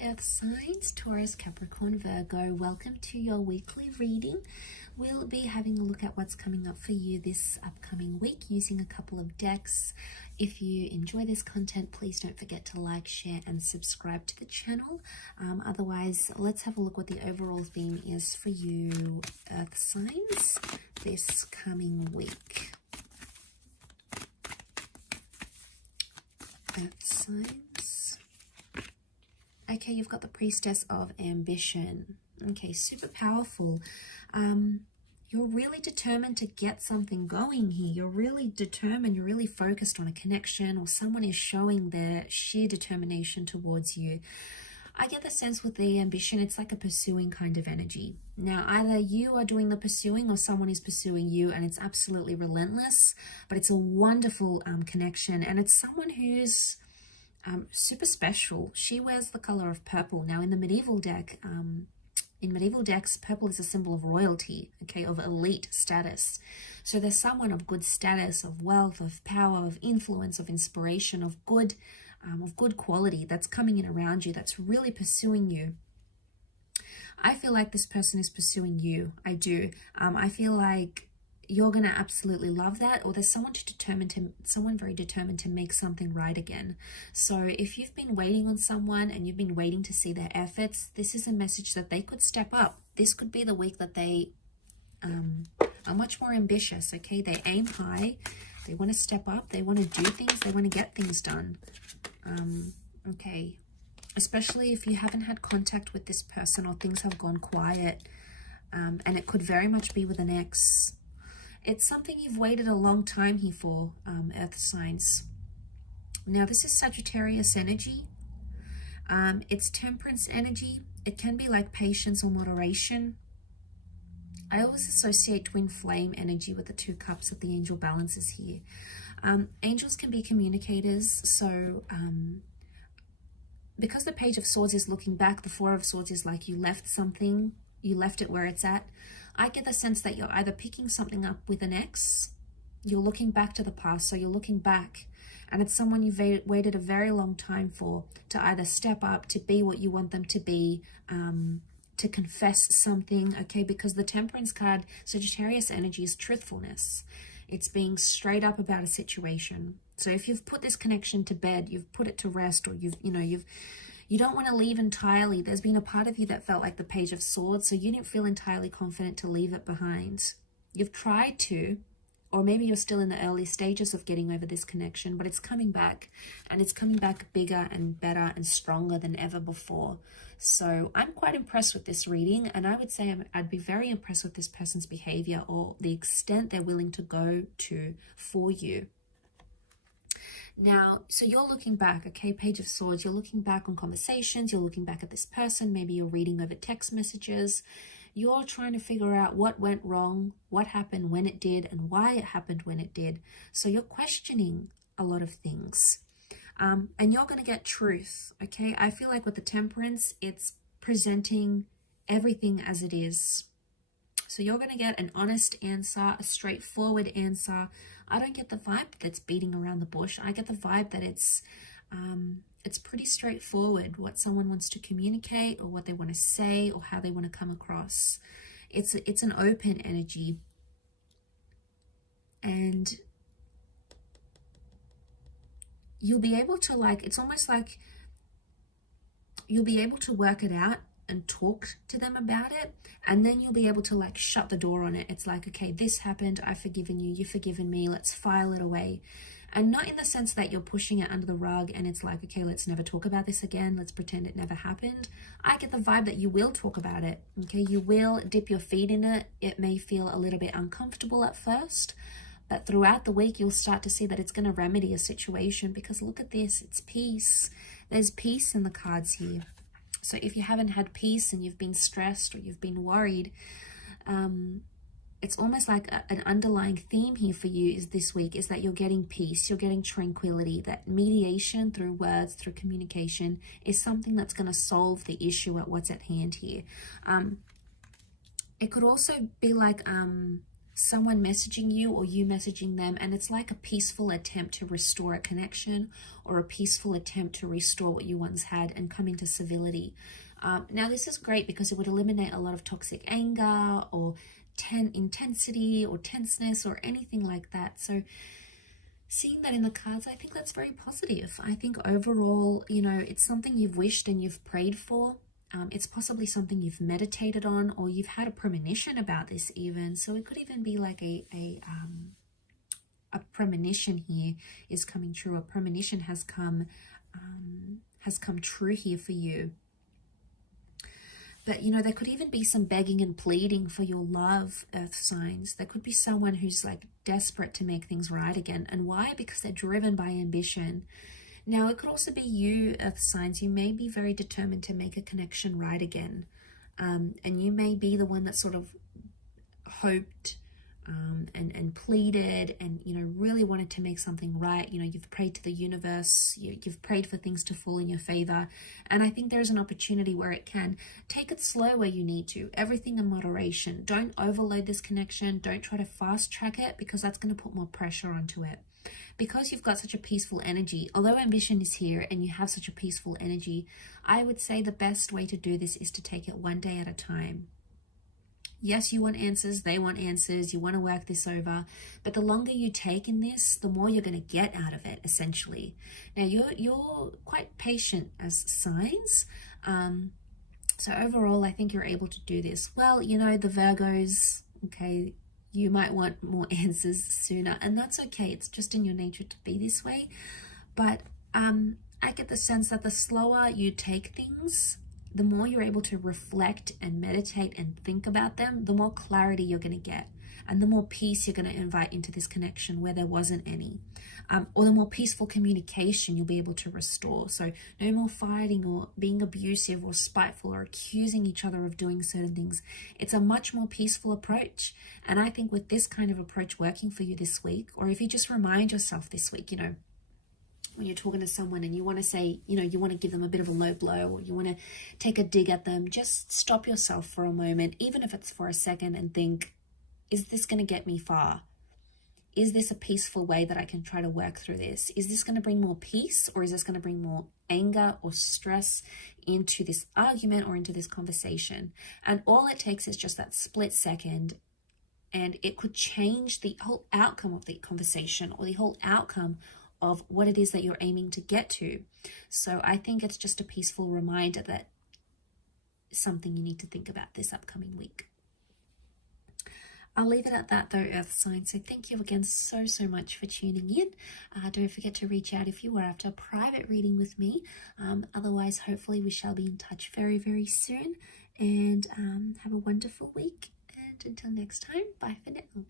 Hi Earth signs, Taurus, Capricorn, Virgo. Welcome to your weekly reading. We'll be having a look at what's coming up for you this upcoming week using a couple of decks. If you enjoy this content, please don't forget to like, share and subscribe to the channel. Otherwise, let's have a look what the overall theme is for you Earth signs this coming week. Earth signs. Okay, you've got the Priestess of Ambition. Okay, super powerful. You're really determined to get something going here. You're really determined, you're really focused on a connection, or someone is showing their sheer determination towards you. I get the sense with the ambition, it's like a pursuing kind of energy. Now, either you are doing the pursuing or someone is pursuing you, and it's absolutely relentless, but it's a wonderful connection, and it's someone who's super special. She wears the color of purple. Now, in the medieval deck, in medieval decks, purple is a symbol of royalty, okay, of elite status. So there's someone of good status, of wealth, of power, of influence, of inspiration, of good quality that's coming in around you, that's really pursuing you. I feel like this person is pursuing you. I do. I feel like you're going to absolutely love that, or there's someone very determined to make something right again. So if you've been waiting on someone and you've been waiting to see their efforts, this is a message that they could step up. This could be the week that they are much more ambitious, okay? They aim high, they want to step up, they want to do things, they want to get things done. Okay, especially if you haven't had contact with this person or things have gone quiet, and it could very much be with an ex. It's something you've waited a long time here for, Earth signs. Now, this is Sagittarius energy. It's Temperance energy. It can be like patience or moderation. I always associate twin flame energy with the two cups that the angel balances here. Angels can be communicators. So because the Page of Swords is looking back, the Four of Swords is like you left something, you left it where it's at. I get the sense that you're either picking something up with an ex, you're looking back to the past, so you're looking back, and it's someone you've waited a very long time for to either step up, to be what you want them to be, to confess something, okay? Because the Temperance card, Sagittarius energy, is truthfulness. It's being straight up about a situation. So if you've put this connection to bed, you've put it to rest, or you don't want to leave entirely. There's been a part of you that felt like the Page of Swords, so you didn't feel entirely confident to leave it behind. You've tried to, or maybe you're still in the early stages of getting over this connection, but it's coming back, and it's coming back bigger and better and stronger than ever before. So I'm quite impressed with this reading, and I would say I'd be very impressed with this person's behavior or the extent they're willing to go to for you. Now, so you're looking back, okay, Page of Swords, you're looking back on conversations, you're looking back at this person, maybe you're reading over text messages, you're trying to figure out what went wrong, what happened when it did, and why it happened when it did. So you're questioning a lot of things, and you're going to get truth, okay? I feel like with the Temperance, it's presenting everything as it is. So you're going to get an honest answer, a straightforward answer. I don't get the vibe that's beating around the bush. I get the vibe that it's pretty straightforward what someone wants to communicate, or what they want to say, or how they want to come across. It's an open energy, and you'll be able to, like, it's almost like you'll be able to work it out and talk to them about it, and then you'll be able to, like, shut the door on it. It's like, okay, this happened, I've forgiven you, you've forgiven me, let's file it away. And not in the sense that you're pushing it under the rug and it's like, okay, let's never talk about this again, let's pretend it never happened. I get the vibe that you will talk about it, okay? You will dip your feet in it. It may feel a little bit uncomfortable at first, but throughout the week you'll start to see that it's going to remedy a situation, because look at this, it's peace. There's peace in the cards here. So if you haven't had peace and you've been stressed or you've been worried, it's almost like an underlying theme here for you is this week is that you're getting peace, you're getting tranquility, that mediation through words, through communication is something that's going to solve the issue at what's at hand here. It could also be like someone messaging you or you messaging them, and it's like a peaceful attempt to restore a connection or a peaceful attempt to restore what you once had and come into civility. Now, this is great because it would eliminate a lot of toxic anger or intensity or tenseness or anything like that. So seeing that in the cards, I think that's very positive. I think overall, you know, it's something you've wished and you've prayed for. It's possibly something you've meditated on, or you've had a premonition about this even. So it could even be like a premonition here is coming true. A premonition has come true here for you. But, you know, there could even be some begging and pleading for your love, earth signs. There could be someone who's like desperate to make things right again. And why? Because they're driven by ambition. Now, it could also be you, earth signs. You may be very determined to make a connection right again. And you may be the one that sort of hoped and pleaded and, you know, really wanted to make something right. You know, you've prayed to the universe. You've prayed for things to fall in your favor. And I think there's an opportunity where it can. Take it slow where you need to. Everything in moderation. Don't overload this connection. Don't try to fast track it, because that's going to put more pressure onto it. Because you've got such a peaceful energy, although ambition is here and you have such a peaceful energy, I would say the best way to do this is to take it one day at a time. Yes, you want answers, they want answers, you want to work this over, but the longer you take in this, the more you're going to get out of it, essentially. Now, you're quite patient as signs, so overall, I think you're able to do this. Well, you know, the Virgos, okay, you might want more answers sooner, and that's okay. It's just in your nature to be this way. But I get the sense that the slower you take things, the more you're able to reflect and meditate and think about them, the more clarity you're going to get, and the more peace you're going to invite into this connection where there wasn't any, or the more peaceful communication you'll be able to restore. So no more fighting or being abusive or spiteful or accusing each other of doing certain things. It's a much more peaceful approach. And I think with this kind of approach working for you this week, or if you just remind yourself this week, you know, when you're talking to someone and you want to say, you know, you want to give them a bit of a low blow, or you want to take a dig at them, just stop yourself for a moment, even if it's for a second, and think, is this going to get me far? Is this a peaceful way that I can try to work through this? Is this going to bring more peace, or is this going to bring more anger or stress into this argument or into this conversation? And all it takes is just that split second, and it could change the whole outcome of the conversation, or the whole outcome of what it is that you're aiming to get to. So I think it's just a peaceful reminder that something you need to think about this upcoming week. I'll leave it at that though, earth signs. So thank you again so much for tuning in. Don't forget to reach out if you are after a private reading with me. Otherwise, hopefully we shall be in touch very soon. And have a wonderful week. And until next time, bye for now.